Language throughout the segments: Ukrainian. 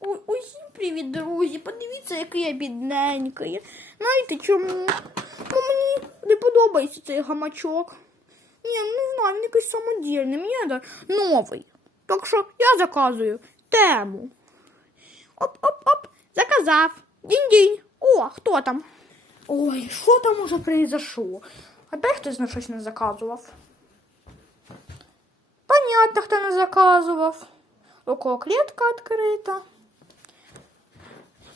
Усім привіт, друзі. Подивіться, який я бідненький. Знаєте чому? Бо мені не подобається цей гамачок. Ні, не знаю, він якийсь самодільний. Мені новий. Так що я заказую тему. Оп-оп-оп, заказав. Дінь-дінь. О, хто там? Ой, що там уже произошло? Опять хтось на щось не заказував. Понятно, хто не заказував. У клітка відкрита.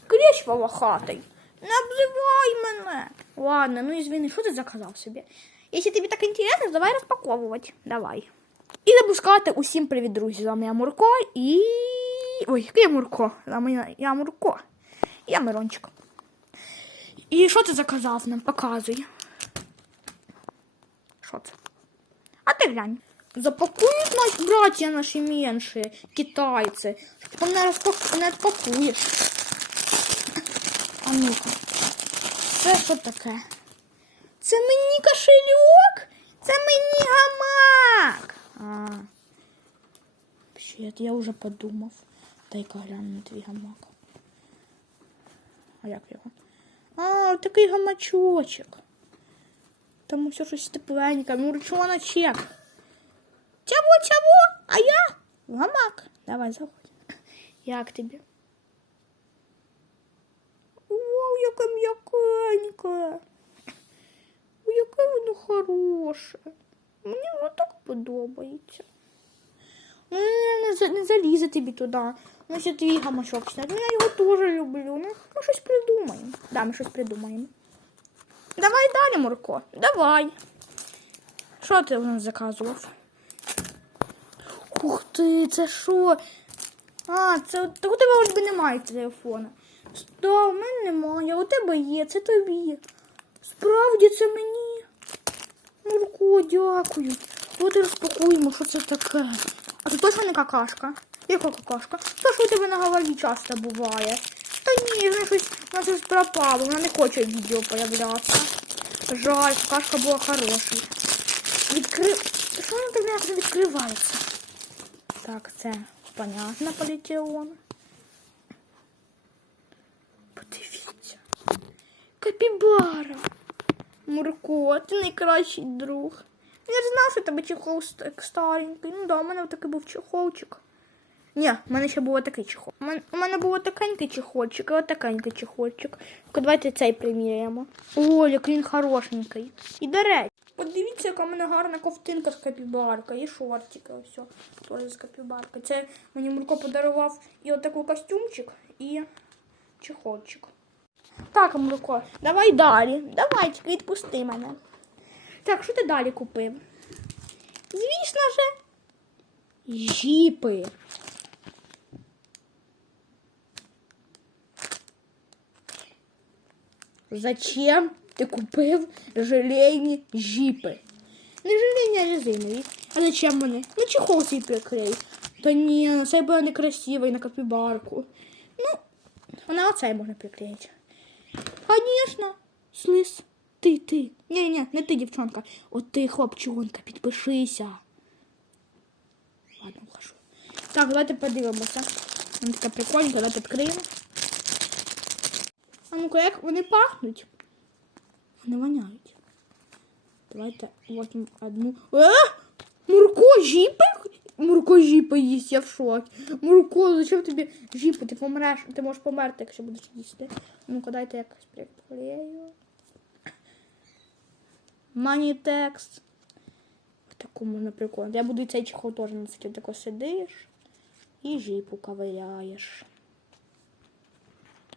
Клещ волохатий. Не обзивай мене. Ладно, ну извини, що ти заказав собі? Якщо тобі так інтересно, давай розпаковувати. Давай. І запускати усім привіт, друзі. З вами я Мурко і. Ой, який я Мурко? Я- я Мурко. Я Мирончик. І що ти заказав нам? Показуй. Що це? А ти глянь. Запакують нас братья наші менші, китайці. Що ти не, розпак... А ну-ка. Це що таке? Це мені кошельок? Це мені гамак. А. Щет, я вже подумав. Дай-ка гляну на твій гамак. А як його? А, такий гамачочок. Там все щось тепленьке. Мурчоночек. Чого, чого? А я? Гамак. Давай, заходь. Як тобі? М'якеньке. Ой, яке воно хороше. Мені воно так подобається. Ну, не, залізе тобі туди. Ну, ще твій гамачок сняти. Ну, я його теж люблю. Ну, ми щось придумаємо. Да, ми щось придумаємо. Давай далі, Мурко. Давай. Що ти у нас заказував? Ух ти, це що? А, це у тебе ось би немає телефона. Да, у мене немає, у тебе є, це тобі. Справді це мені. Мурко, дякую. От і розпакуємо, що це таке. А це точно не какашка? Яка какашка? То, що у тебе на голові часто буває. Та ні, вона щось, вона щось пропало, вона не хоче відео появлятися. Жаль, какашка була хороша. Відкрив. Що воно так відкривається? Так, це понятно, полетіло. Подивіться. Капібара. Мурко, ти найкращий друг. Я ж знав, що тебе чехол старенький. Ну да, у мене такий був чехолчик. Ні, в мене ще був такий чехол. У мене, був такенький чехольчик, і отакенький чехольчик. Давайте цей приміряємо. О, який він хорошенький. І до речі, подивіться, яка в мене гарна ковтинка з капібарка. І шортики ось. Теж з капібарка. Це мені Мурко подарував і отакий костюмчик, і чехольчик. Так, Мурко, давай далі. Давай, тільки відпусти мене. Так, що ти далі купив? Звісно же, жіпи. Зачем ти купив желейні жіпи? Не желейні, а резинові. А зачем вони? Ну чехол свій приклеїв. Та ні, на цей буде некрасивий на капібарку. Ну, а оцей можна приклеїти. Конечно, ти, ти. Ні, ні, не ти, дівчонка. От ти, хлопчонка, підпишися. Ладно, ухожу. Так, давайте подивимося. Вона така прикольненька, давайте відкриємо. А ну-ка, як вони пахнуть? Вони воняють. Давайте возьмемо одну. А! Мурко, жіпи? Мурко жіпи їсть, я в шокі. Мурко, зачем тобі жіпи? Ти помреш, ти можеш померти, якщо будеш їсти. Ну-ка, дайте якось приклею. Манітекст. В такому на. Я буду цей чехол теж носити. Тако сидиш і жіпу ковиряєш.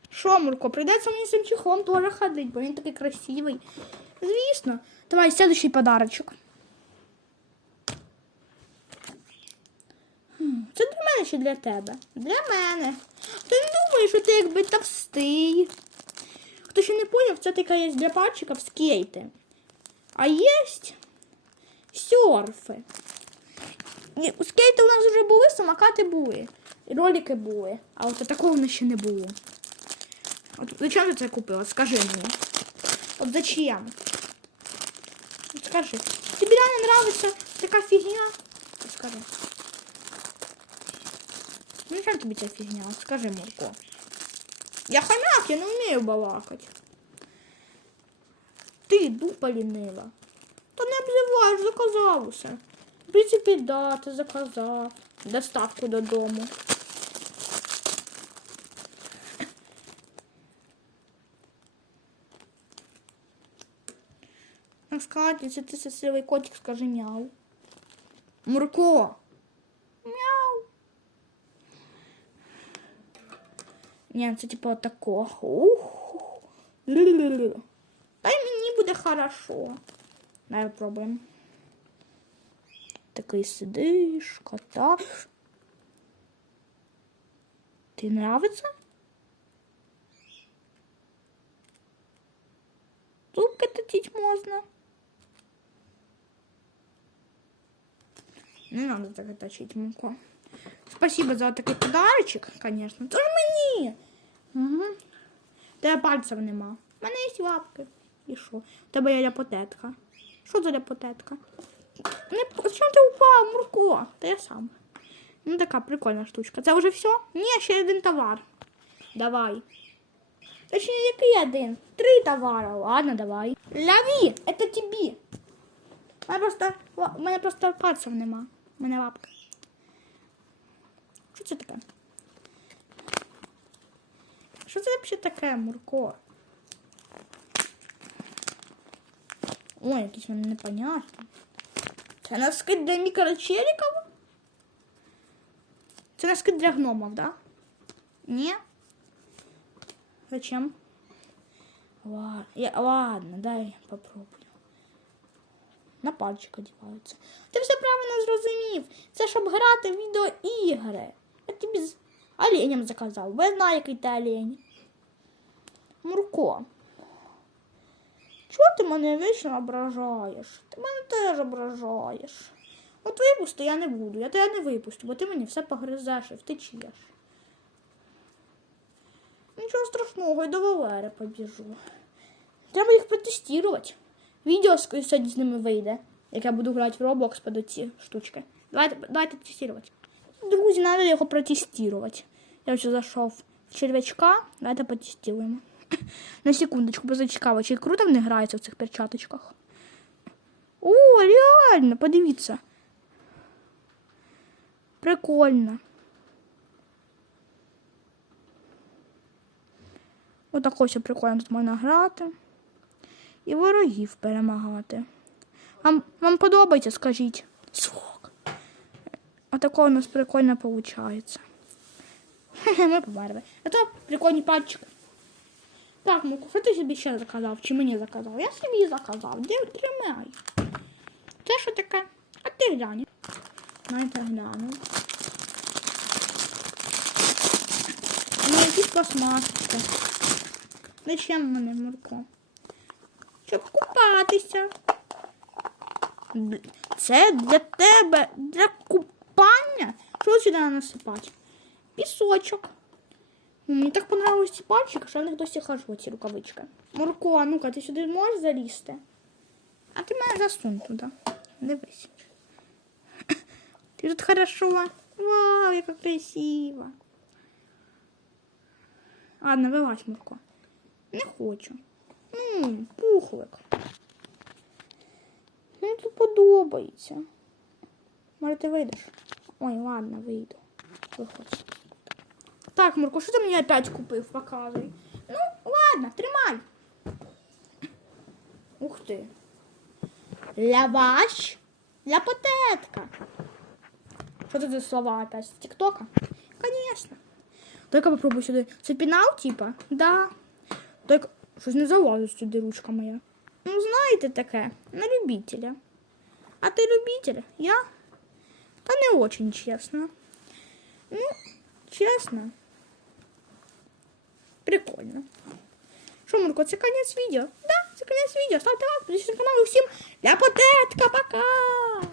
Що, Мурко, прийдеться мені з цим чехлом теж ходити, бо він такий красивий. Звісно. Давай, следующий подарочок. Хм, Це для мене чи для тебе? Для мене. Ти не думаєш, що ти якби товстий. Хто ще не поняв, це така є для пальчиків скейти. А є серфи. Ні, Скейти у нас вже були, самокати були. Ролики були. А от такого в нас ще не було. От зачем ти це купила? Скажи мені. От зачем? От Скажи. Тобі реально нравиться така фігня? Скажи. Ну, тобі ця фігня? От Скажи, Мурко. Я хомяк, я не вмію балакати. Ти дупа лінива. Та не обзиваєш, заказав усе. В принципі, да, ти заказав. Доставку додому. Сказати, якщо ти сосливий котик, скажи мяу. Мурко. Ні, це типу такого. Ух. Лю-лю-лю. Та й мені буде хорошо. Давай пробуємо. Такий сидиш, катаєш. Ти нравиться? Зубки точить можна. Не надо так точить муку. Спасибо за такий подарочок, конечно. Тож мені. Угу. Тебе пальців нема. У мене є лапки. І що? У тебе є ляпотетка. Що за ляпотетка? Не, чому ти упав, Мурко? Та я сам. Ну така прикольна штучка. Це вже все? Ні, ще один товар. Давай. Точніше, який один? Три товара. Ладно, давай. Лови, это тобі. У мене просто, у мене просто пальців нема. У мене лапка. Що це таке? Що це взагалі таке, Мурко? Ой, якісь вони непонятні. Це носки для мікрочеліків? Це носки для гномов, да? Ні? Зачем? Ладно, я, ладно, дай попробую. На пальчик одіваються. Ти все правильно зрозумів. Це щоб грати в відеоігри. Я тобі з оленем заказав. Я знаю, який ти олень. Мурко. Чого ти мене вічно ображаєш? Ти мене теж ображаєш. От випусту я не буду. Я тебе не випустю, бо ти мені все погризеш і втечеш. Нічого страшного, і до Валери побіжу. Треба їх протестувати. Відео сьогодні з ними вийде, як я буду грати в Roblox під ці штучки. Давайте, давайте тестувати. Друзі, треба його протестувати. Я вже зайшов в черв'ячка, давайте потестуємо. На секундочку, бо зацікаво, чи круто вони граються в цих перчаточках. О, реально, подивіться. Прикольно. Отак ось прикольно тут можна грати. І ворогів перемагати. Вам, вам подобається, скажіть. Сок. Отако у нас прикольно виходить. Ми померли. А то прикольні пальчики. Так, Муку, що ти собі ще заказав? Чи мені заказав? Я собі заказав. Де тримай. Це що таке? А ти глянь. Навіть гляну. Ну, якісь пластмасочки. Зачем мене, Мурко? Щоб купатися. Це для тебе, для купання. Що сюди насипати? Пісочок. Мені так понравились ці пальчики, що я в них досі хожу, ці рукавички. Мурко, а ну-ка, ти сюди можеш залізти? А ти мене засунь туди. Дивись. Ти тут хорошо. Вау, яка красива. Ладно, вилазь, Мурко. Не хочу. Ну, пухлик. Мені тут подобається. Може, ти вийдеш? Ой, ладно, вийду. Виходь. Так, Мурко, що ти мені опять купив? Показуй. Ну, ладно, тримай. Ух ти. Лаваш. Ляпотетка. Що це за слова опять? З Тіктока? Конечно. Дай-ка попробуй сюди. Це пінал, типа? Да. Дай-ка... Щось не залазить сюди ручка моя. Ну, знаєте таке, на любителя. А ти любитель? Я? Та не очень чесно. Ну, чесно. Прикольно. Що, Мурко, це конець відео? Да, це конець відео. Ставте лайк, підписуйтесь на канал і всім ляпотетка, пока!